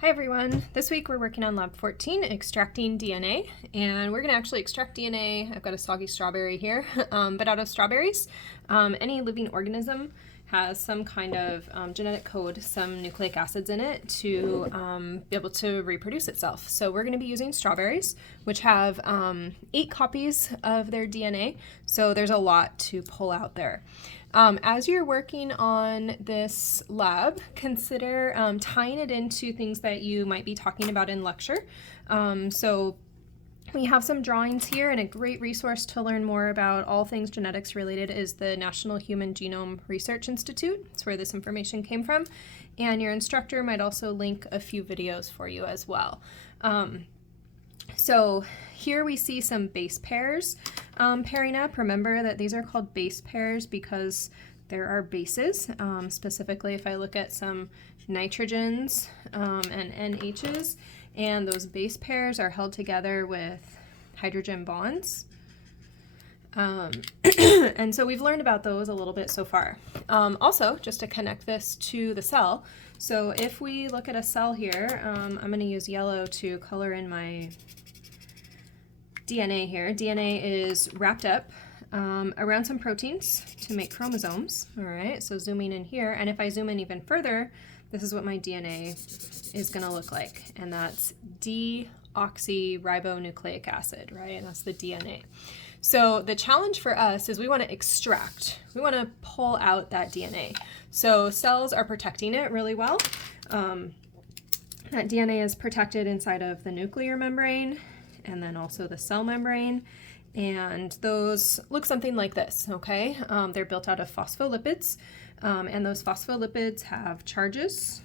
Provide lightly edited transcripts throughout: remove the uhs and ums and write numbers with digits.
Hi everyone, this week we're working on lab 14, extracting DNA, and we're going to actually extract DNA. I've got a soggy strawberry here, but out of strawberries, any living organism has some kind of genetic code, some nucleic acids in it to be able to reproduce itself. So we're going to be using strawberries, which have 8 copies of their DNA, so there's a lot to pull out there. As you're working on this lab, consider tying it into things that you might be talking about in lecture. So we have some drawings here, and a great resource to learn more about all things genetics related is the National Human Genome Research Institute. That's where this information came from. And your instructor might also link a few videos for you as well. So here we see some base pairs pairing up. Remember that these are called base pairs because there are bases. Specifically, if I look at some nitrogens and NHs, and those base pairs are held together with hydrogen bonds. And so we've learned about those a little bit so far. Also, just to connect this to the cell, so if we look at a cell here, I'm going to use yellow to color in my DNA here. DNA is wrapped up around some proteins to make chromosomes. All right, so zooming in here, and if I zoom in even further, this is what my DNA is going to look like, and that's deoxyribonucleic acid, right? And that's the DNA. So the challenge for us is we want to extract. We want to pull out that DNA. So cells are protecting it really well. That DNA is protected inside of the nuclear membrane and then also the cell membrane. And those look something like this, okay? They're built out of phospholipids, and those phospholipids have charges,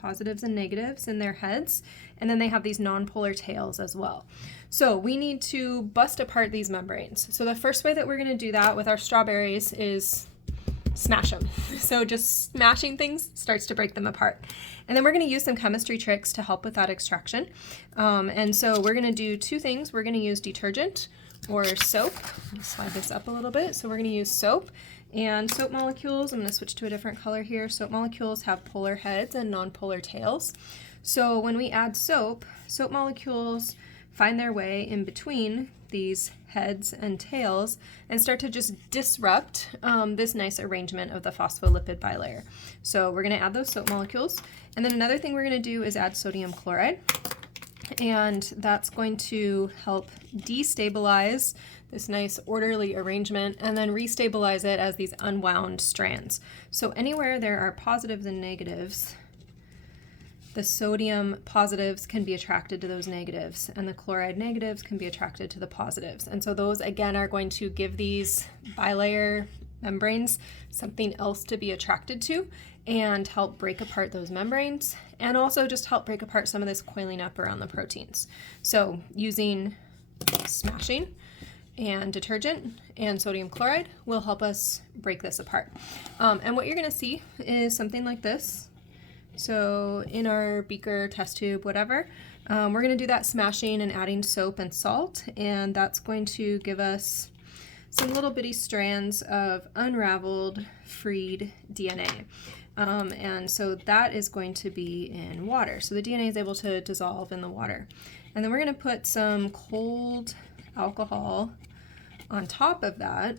positives and negatives in their heads, and then they have these nonpolar tails as well. So we need to bust apart these membranes. So the first way that we're going to do that with our strawberries is smash them. So just smashing things starts to break them apart. And then we're going to use some chemistry tricks to help with that extraction. And so we're going to do 2 things. We're going to use detergent or soap. Let me slide this up a little bit. So we're going to use soap. And soap molecules, I'm going to switch to a different color here. Soap molecules have polar heads and nonpolar tails. So when we add soap, soap molecules find their way in between these heads and tails and start to just disrupt this nice arrangement of the phospholipid bilayer. So we're going to add those soap molecules. And then another thing we're going to do is add sodium chloride. And that's going to help destabilize this nice orderly arrangement and then restabilize it as these unwound strands. So anywhere there are positives and negatives, the sodium positives can be attracted to those negatives, and the chloride negatives can be attracted to the positives. And so those, again, are going to give these bilayer membranes something else to be attracted to and help break apart those membranes, and also just help break apart some of this coiling up around the proteins. So using smashing and detergent and sodium chloride will help us break this apart. And what you're going to see is something like this. So in our beaker, test tube, whatever, we're going to do that smashing and adding soap and salt, and that's going to give us some little bitty strands of unraveled, freed DNA. And so that is going to be in water. So the DNA is able to dissolve in the water. And then we're going to put some cold alcohol on top of that.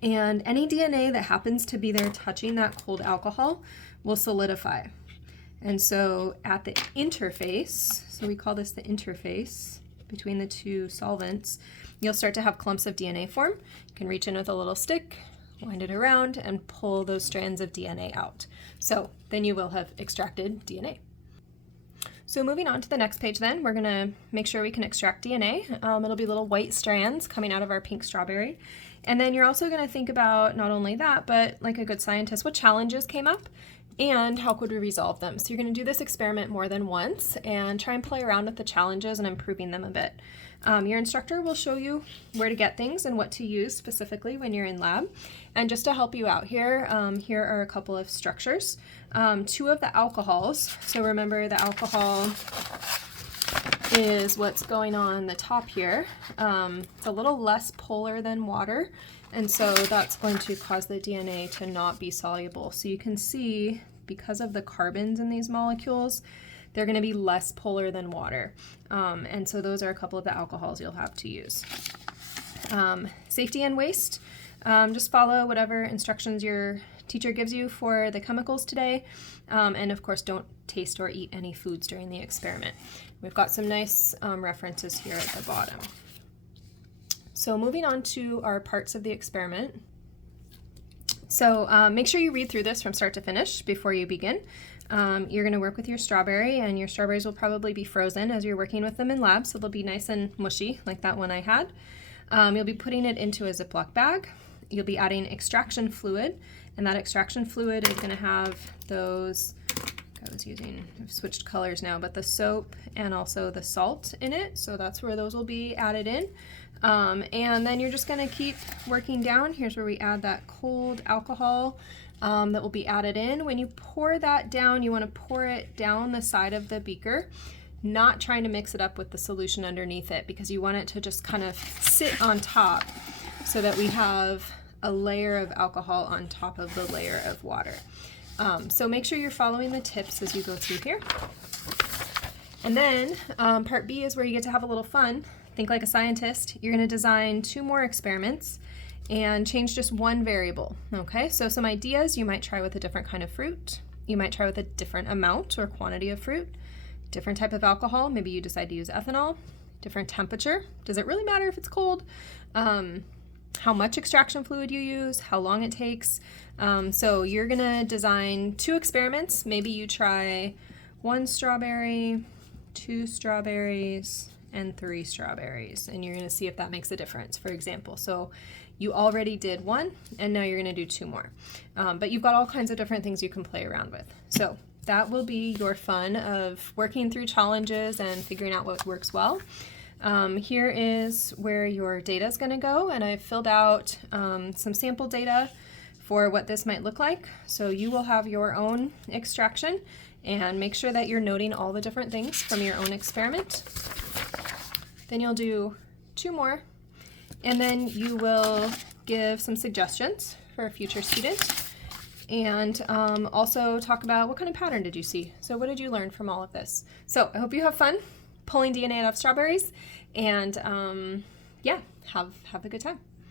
And any DNA that happens to be there touching that cold alcohol will solidify. And so at the interface, so we call this the interface between the 2 solvents, you'll start to have clumps of DNA form. You can reach in with a little stick, wind it around, and pull those strands of DNA out. So then you will have extracted DNA. So moving on to the next page then, we're going to make sure we can extract DNA. It'll be little white strands coming out of our pink strawberry. And then you're also going to think about not only that, but like a good scientist, what challenges came up and how could we resolve them? So you're going to do this experiment more than once and try and play around with the challenges and improving them a bit. Your instructor will show you where to get things and what to use specifically when you're in lab. And just to help you out here, here are a couple of structures. 2 of the alcohols, so remember the alcohol is what's going on the top here. It's a little less polar than water, and so that's going to cause the DNA to not be soluble. So you can see because of the carbons in these molecules, they're going to be less polar than water. And so those are a couple of the alcohols you'll have to use. Safety and waste. Just follow whatever instructions your teacher gives you for the chemicals today. And of course, don't taste or eat any foods during the experiment. We've got some nice references here at the bottom. So moving on to our parts of the experiment. So make sure you read through this from start to finish before you begin. You're going to work with your strawberry, and your strawberries will probably be frozen as you're working with them in lab, so they'll be nice and mushy like that one I had. You'll be putting it into a Ziploc bag. You'll be adding extraction fluid, and that extraction fluid is going to have those, I've switched colors now, but the soap and also the salt in it, so that's where those will be added in. And then you're just going to keep working down. Here's where we add that cold alcohol that will be added in. When you pour that down, you want to pour it down the side of the beaker, not trying to mix it up with the solution underneath it, because you want it to just kind of sit on top so that we have a layer of alcohol on top of the layer of water. So make sure you're following the tips as you go through here. And then part B is where you get to have a little fun. Think like a scientist. You're going to design 2 more experiments and change just one variable. Okay, so some ideas you might try with a different kind of fruit. You might try with a different amount or quantity of fruit, different type of alcohol. Maybe you decide to use ethanol, different temperature. Does it really matter if it's cold? How much extraction fluid you use, how long it takes. So you're gonna design 2 experiments. Maybe you try 1 strawberry, 2 strawberries, and 3 strawberries, and you're gonna see if that makes a difference, for example. So you already did 1, and now you're gonna do 2 more. But you've got all kinds of different things you can play around with. So that will be your fun of working through challenges and figuring out what works well. Here is where your data is gonna go, and I've filled out some sample data for what this might look like. So you will have your own extraction, and make sure that you're noting all the different things from your own experiment. Then you'll do 2 more, and then you will give some suggestions for a future student, and also talk about what kind of pattern did you see. So what did you learn from all of this? So I hope you have fun pulling DNA out of strawberries, and yeah, have a good time.